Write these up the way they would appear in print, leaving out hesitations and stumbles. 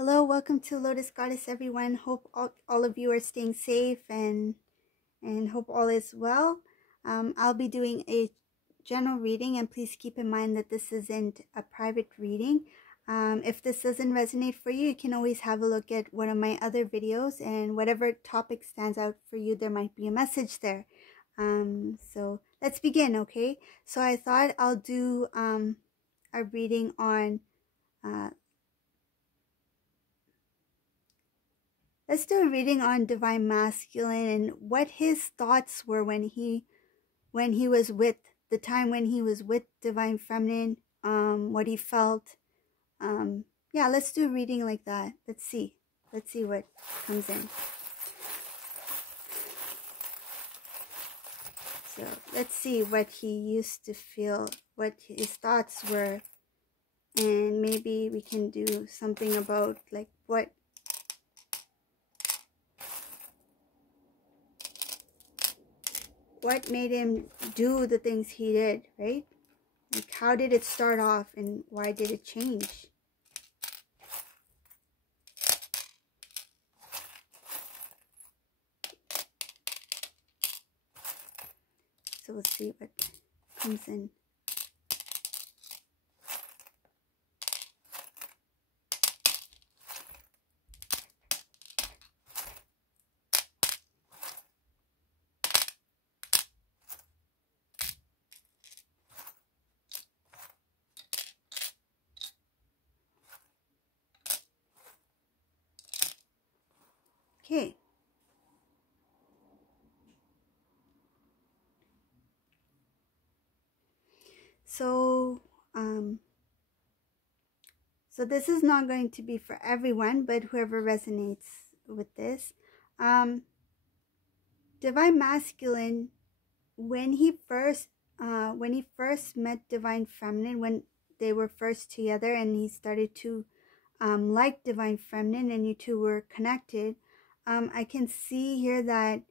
Hello, welcome to Lotus Goddess, everyone. Hope all of you are staying safe and hope all is well. I'll be doing a general reading, and please keep in mind that this isn't a private reading. If this doesn't resonate for you, you can always have a look at one of my other videos, and whatever topic stands out for you, there might be a message there. So let's begin, okay? So I thought I'll do a reading on let's do a reading on Divine Masculine and what his thoughts were when he was with the time when he was with Divine Feminine, what he felt. Yeah, let's do a reading like that. Let's see what comes in. So let's see what he used to feel, what his thoughts were, and maybe we can do something about like what made him do the things he did, right? Like, how did it start off and why did it change? So we'll see what comes in. Okay. So, so this is not going to be for everyone, but whoever resonates with this. Divine Masculine, when he first met Divine Feminine, when they were first together and he started to like Divine Feminine and you two were connected, I can see here that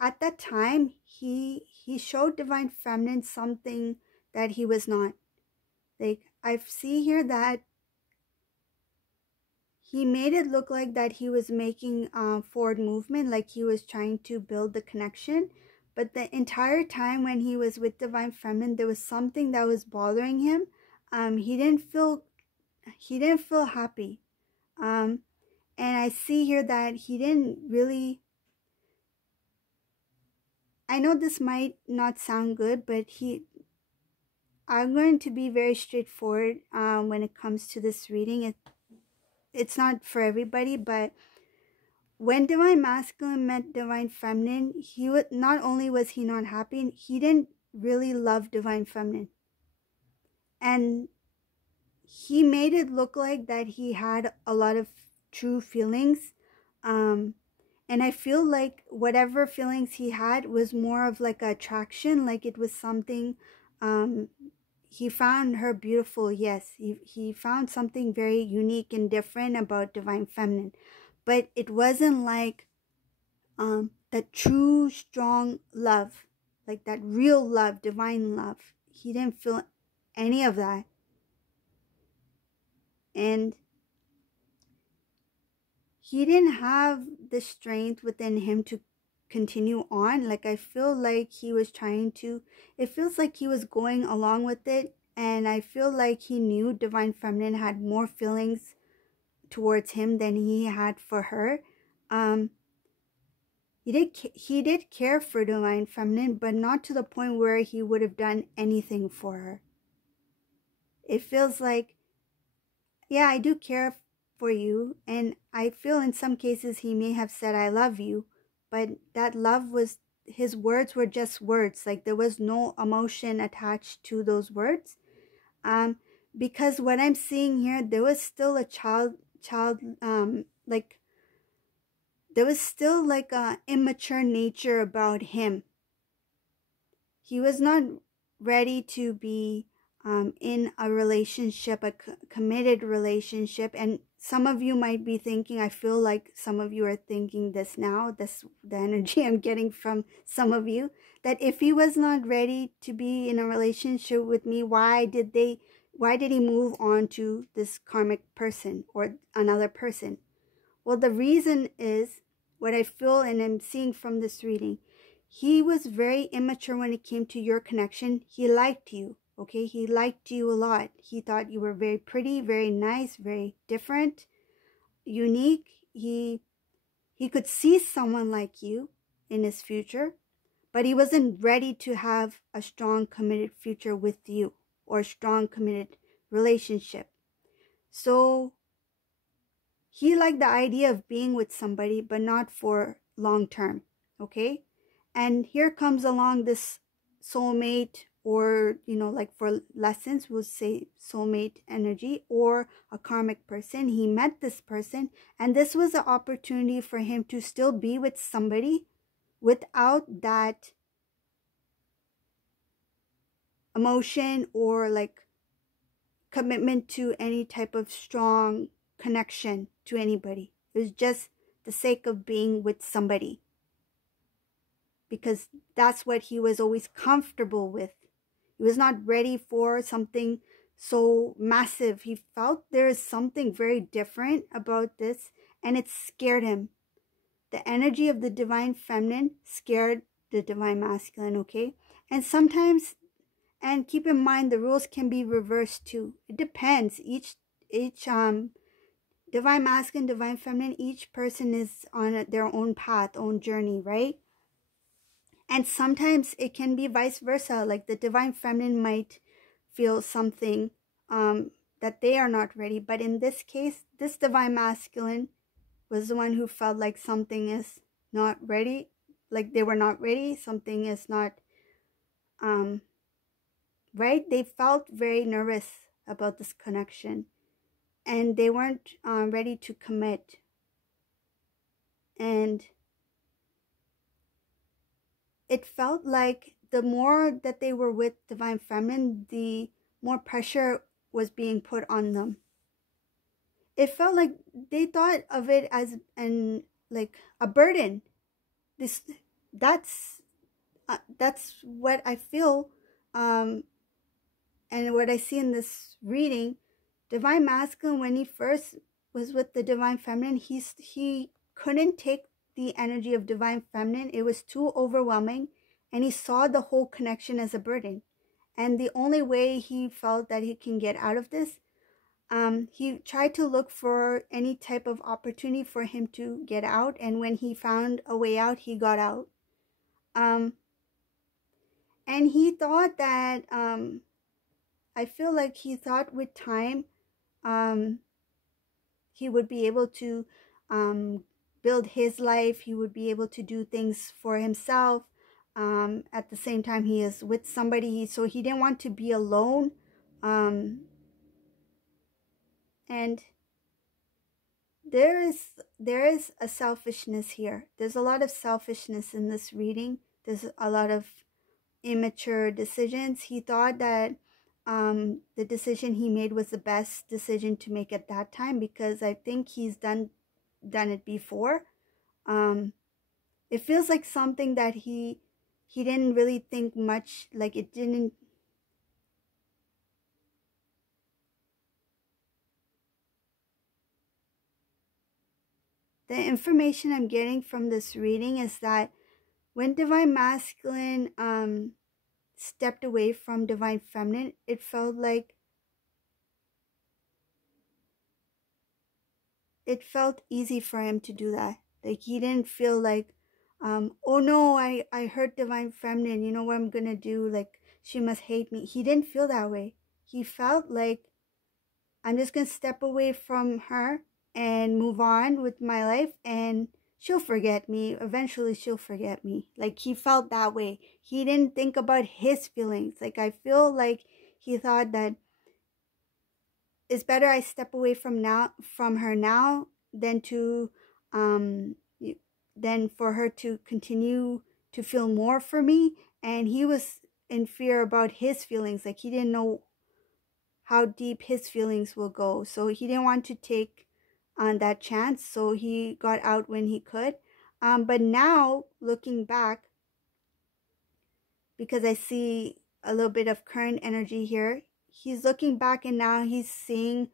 at that time he showed Divine Feminine something that he was not. Like, I see here that he made it look like that he was making forward movement, like he was trying to build the connection. But the entire time when he was with Divine Feminine, there was something that was bothering him. He didn't feel happy. And I see here that he didn't really, I know this might not sound good, but I'm going to be very straightforward when it comes to this reading. It's not for everybody, but when Divine Masculine met Divine Feminine, not only was he not happy, he didn't really love Divine Feminine. And he made it look like that he had a lot of true feelings. And I feel like whatever feelings he had was more of like an attraction, like it was something, he found her beautiful, yes. He found something very unique and different about Divine Feminine. But it wasn't like that true, strong love, like that real love, divine love. He didn't feel any of that. And he didn't have the strength within him to continue on. Like, I feel like he was trying to, it feels like he was going along with it. And I feel like he knew Divine Feminine had more feelings towards him than he had for her. He did care for Divine Feminine, but not to the point where he would have done anything for her. It feels like, yeah, I do care for you, and I feel in some cases he may have said I love you, but that love was, his words were just words. Like, there was no emotion attached to those words. Because what I'm seeing here, there was still a like, there was still like a immature nature about him. He was not ready to be in a relationship, a committed relationship. And some of you might be thinking, I feel like some of you are thinking this now, this the energy I'm getting from some of you, that if he was not ready to be in a relationship with me, why why did he move on to this karmic person or another person? Well, the reason is what I feel and I'm seeing from this reading. He was very immature when it came to your connection. He liked you, okay? He liked you a lot. He thought you were very pretty, very nice, very different, unique. He could see someone like you in his future, but he wasn't ready to have a strong, committed future with you or a strong, committed relationship. So he liked the idea of being with somebody, but not for long term, okay? And here comes along this soulmate, or, like for lessons, we'll say soulmate energy or a karmic person. He met this person, and this was an opportunity for him to still be with somebody without that emotion or like commitment to any type of strong connection to anybody. It was just the sake of being with somebody, because that's what he was always comfortable with. He was not ready for something so massive. He felt there is something very different about this, and it scared him. The energy of the divine feminine scared the divine masculine, okay? And sometimes, and keep in mind, the rules can be reversed too. It depends. Each divine masculine, divine feminine, each person is on their own path, own journey, right? And sometimes it can be vice versa. Like the divine feminine might feel something that they are not ready. But in this case, this divine masculine was the one who felt like something is not ready. Like they were not ready. Something is not right. They felt very nervous about this connection, and they weren't ready to commit. And it felt like the more that they were with divine feminine, the more pressure was being put on them. It felt like they thought of it as like a burden. That's what I feel, and what I see in this reading. Divine masculine, when he first was with the divine feminine, he couldn't take the energy of divine feminine. It was too overwhelming, and he saw the whole connection as a burden. And the only way he felt that he can get out of this, he tried to look for any type of opportunity for him to get out. And when he found a way out, he got out. And he thought that, I feel like he thought with time, he would be able to build his life. He would be able to do things for himself. At the same time, he is with somebody, so he didn't want to be alone. And there is a selfishness here. There's a lot of selfishness in this reading. There's a lot of immature decisions. He thought that the decision he made was the best decision to make at that time, because I think he's done it before. It feels like something that he didn't really think much, like it didn't. The information I'm getting from this reading is that when divine masculine stepped away from divine feminine, it felt easy for him to do that. Like he didn't feel like, oh no, I hurt divine feminine, you know what I'm gonna do, like she must hate me. He didn't feel that way. He felt like, I'm just gonna step away from her and move on with my life, and she'll forget me. Eventually she'll forget me. Like he felt that way. He didn't think about his feelings. Like I feel like he thought that it's better I step away from her now than for her to continue to feel more for me. And he was in fear about his feelings. Like he didn't know how deep his feelings will go, so he didn't want to take on that chance, so he got out when he could. But now looking back, because I see a little bit of current energy here, he's looking back and now he's seeing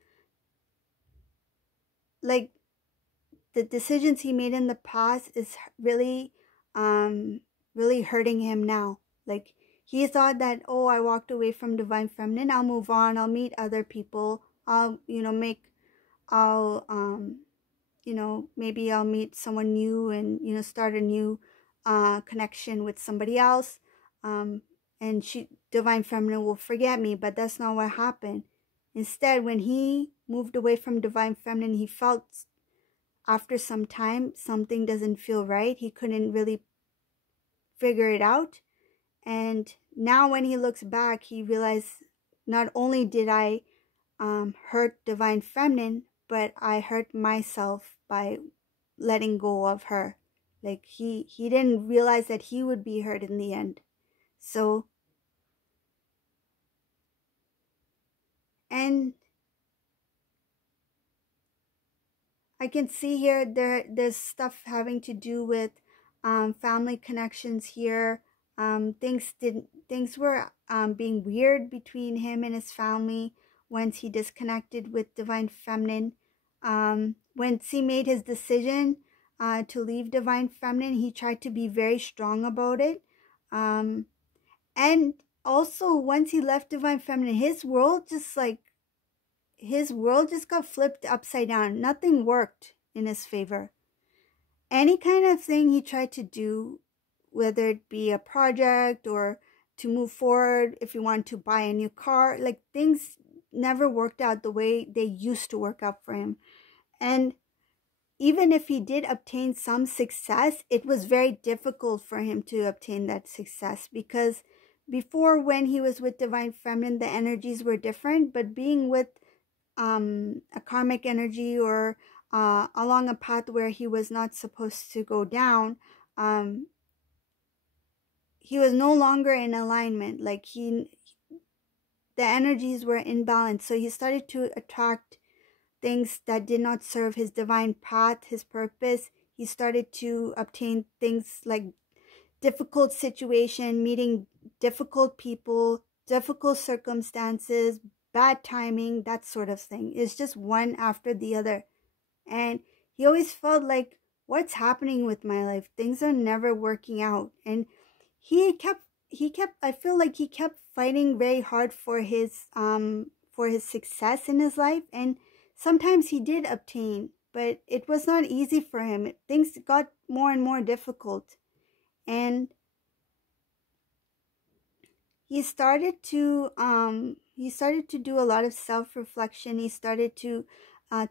like the decisions he made in the past is really really hurting him now. Like he thought that, oh, I walked away from divine feminine, I'll move on, I'll meet other people, I'll I'll maybe I'll meet someone new and start a new connection with somebody else, and divine feminine will forget me. But that's not what happened. Instead, when he moved away from divine feminine, he felt after some time something doesn't feel right. He couldn't really figure it out, and now when he looks back, he realized, not only did I hurt divine feminine, but I hurt myself by letting go of her. Like he didn't realize that he would be hurt in the end. So, and I can see here there's stuff having to do with family connections here. Things were being weird between him and his family once he disconnected with divine feminine. Once he made his decision to leave divine feminine, he tried to be very strong about it. And also once he left divine feminine, his world just got flipped upside down. Nothing worked in his favor. Any kind of thing he tried to do, whether it be a project or to move forward, if he wanted to buy a new car, like things never worked out the way they used to work out for him. And even if he did obtain some success, it was very difficult for him to obtain that success, because before, when he was with divine feminine, the energies were different. But being with a karmic energy, or along a path where he was not supposed to go down, he was no longer in alignment. Like the energies were imbalanced, so he started to attract things that did not serve his divine path, his purpose. He started to obtain things like difficult situation, meeting difficult people, difficult circumstances, bad timing, that sort of thing. It's just one after the other. And he always felt like, what's happening with my life? Things are never working out. And he kept I feel like he kept fighting very hard for his success in his life. And sometimes he did obtain, but it was not easy for him. Things got more and more difficult. And he started to do a lot of self-reflection. He started to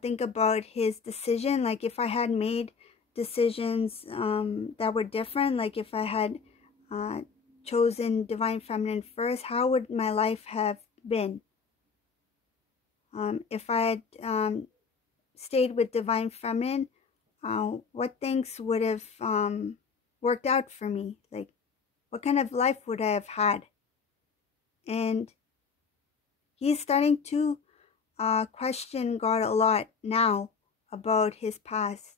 think about his decision. Like, if I had made decisions that were different, like if I had chosen divine feminine first, how would my life have been? If I had stayed with divine feminine, what things would have worked out for me? Like, what kind of life would I have had? And he's starting to question God a lot now about his past.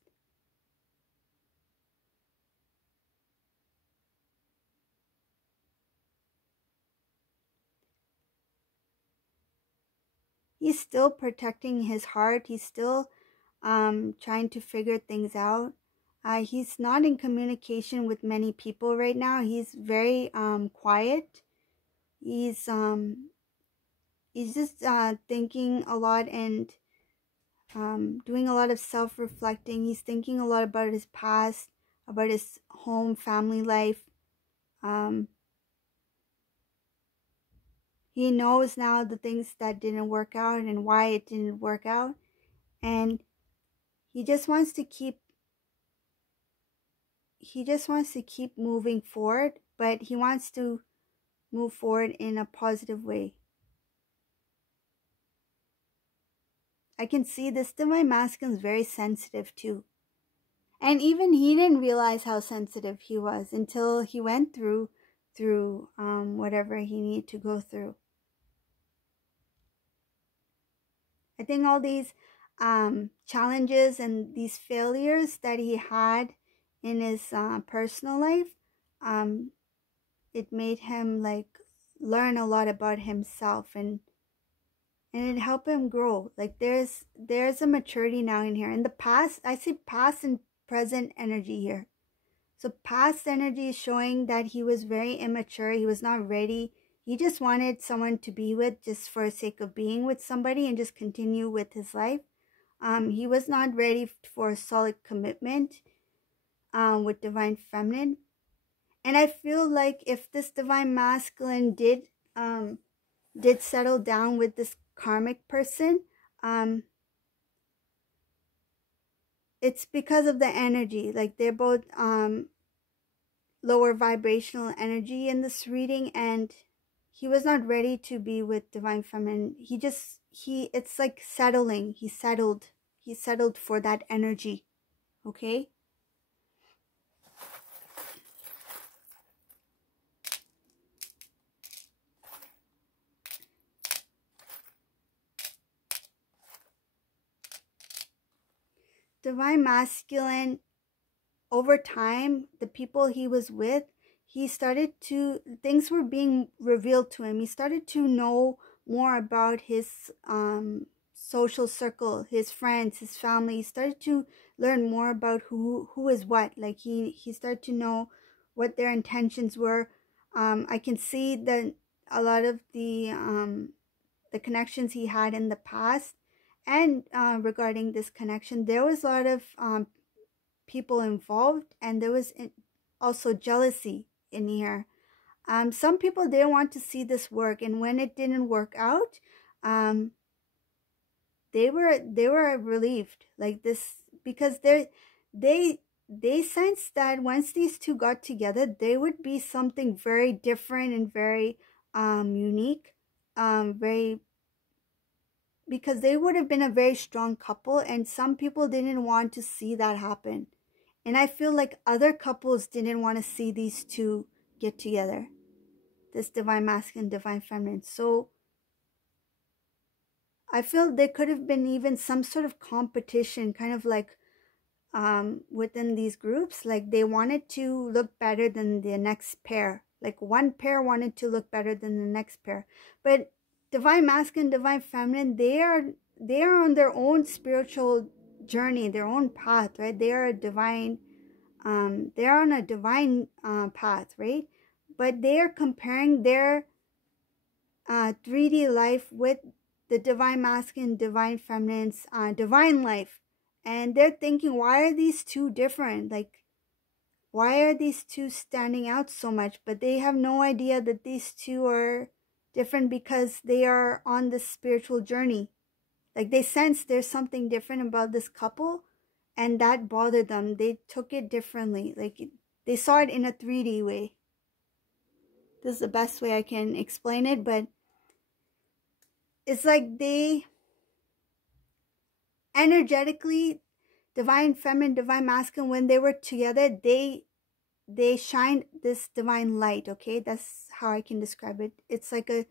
He's still protecting his heart. He's still trying to figure things out. He's not in communication with many people right now. He's very quiet. He's just thinking a lot and doing a lot of self-reflecting. He's thinking a lot about his past, about his home, family life. He knows now the things that didn't work out and why it didn't work out. And he just wants to keep moving forward, but he wants to move forward in a positive way. I can see this divine masculine is very sensitive too. And even he didn't realize how sensitive he was until he went through whatever he needed to go through. I think all these challenges and these failures that he had in his personal life, it made him like learn a lot about himself. And and it helped him grow. Like there's a maturity now in here. In the past, I see past and present energy here. So past energy is showing that he was very immature. He was not ready. He just wanted someone to be with just for the sake of being with somebody and just continue with his life. He was not ready for a solid commitment with divine feminine. And I feel like if this divine masculine did settle down with this karmic person, it's because of the energy. Like they're both lower vibrational energy in this reading, and he was not ready to be with divine feminine. It's like settling. He settled for that energy. Okay. Divine masculine, over time, the people he was with, things were being revealed to him. He started to know more about his social circle, his friends, his family. He started to learn more about who is what. Like he started to know what their intentions were. I can see that a lot of the connections he had in the past, and regarding this connection, there was a lot of people involved, and there was also jealousy in here. Some people didn't want to see this work, and when it didn't work out, they were relieved, like this, because they sensed that once these two got together, they would be something very different and very unique, very, because they would have been a very strong couple, and some people didn't want to see that happen. And I feel like other couples didn't want to see these two get together, this divine masculine, divine feminine. So I feel there could have been even some sort of competition, kind of like within these groups. Like they wanted to look better than the next pair. Like one pair wanted to look better than the next pair. But divine masculine, divine feminine, they are on their own spiritual journey, their own path, right? They are a divine, they're on a divine path, right? But they are comparing their 3D life with the divine masculine, divine feminine's divine life. And they're thinking, why are these two different? Like, why are these two standing out so much? But they have no idea that these two are different because they are on this spiritual journey. Like they sense there's something different about this couple, and that bothered them. They took it differently. Like they saw it in a 3D way. This is the best way I can explain it, but it's like they energetically, divine feminine, divine masculine, when they were together, they shined this divine light. Okay, that's how I can describe it. It's like a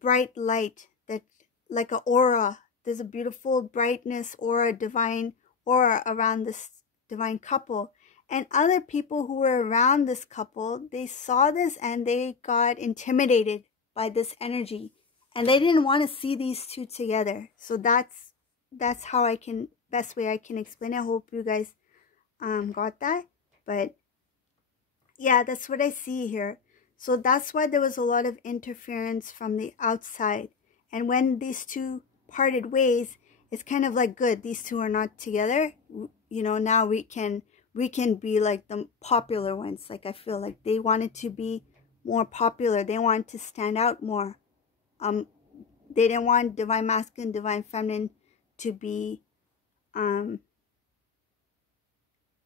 bright light, that like an aura. There's a beautiful brightness, aura, divine aura around this divine couple. And other people who were around this couple, they saw this and they got intimidated by this energy, and they didn't want to see these two together. So that's how I can, best way I can explain it. I hope you guys got that. But yeah, that's what I see here. So that's why there was a lot of interference from the outside. And when these two parted ways, it's kind of like, good, these two are not together. You know, now we can be like the popular ones. Like I feel like they wanted to be more popular. They wanted to stand out more. They didn't want divine masculine, divine feminine to be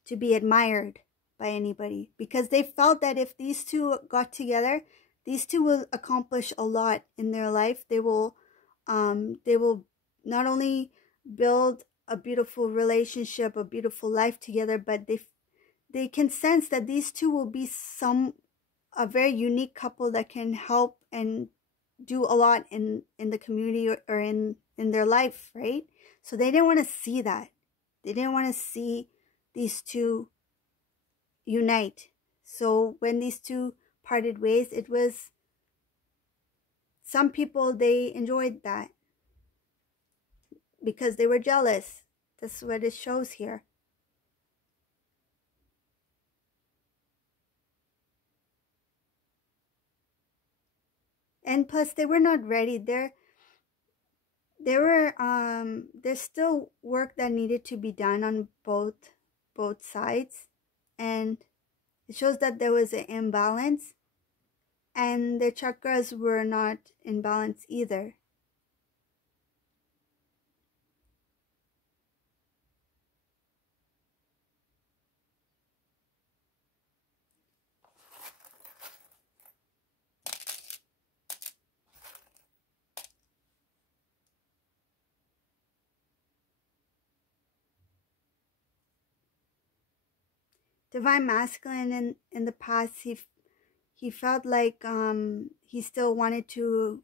admired by anybody, because they felt that if these two got together, these two will accomplish a lot in their life. They will not only build a beautiful relationship, a beautiful life together, but they can sense that these two will be a very unique couple that can help and do a lot in the community or in their life, right? So they didn't want to see that. They didn't want to see these two unite. So when these two parted ways, it was some people, they enjoyed that because they were jealous. That's what it shows here. And plus, they were not ready. There's still work that needed to be done on both sides, and it shows that there was an imbalance, and the chakras were not in balance either. Divine Masculine, in the past, he felt like he still wanted to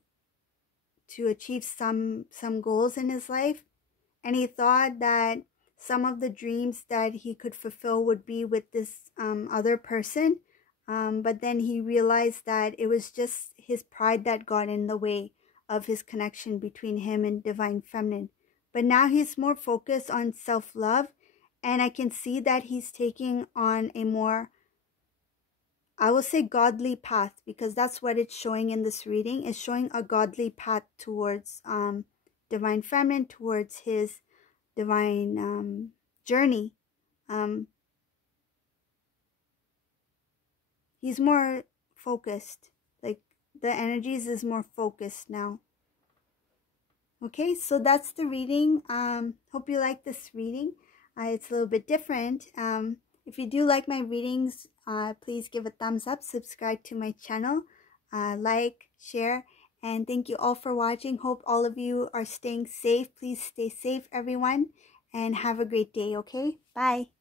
achieve some goals in his life, and he thought that some of the dreams that he could fulfill would be with this other person, but then he realized that it was just his pride that got in the way of his connection between him and Divine Feminine. But now he's more focused on self-love, and I can see that he's taking on a more, I will say, godly path, because that's what it's showing in this reading. It's showing a godly path towards Divine Feminine, towards his divine journey. He's more focused. Like, the energies is more focused now. Okay, so that's the reading. Hope you like this reading. It's a little bit different. If you do like my readings, please give a thumbs up, subscribe to my channel, like, share, and thank you all for watching. Hope all of you are staying safe. Please stay safe, everyone, and have a great day, okay? Bye.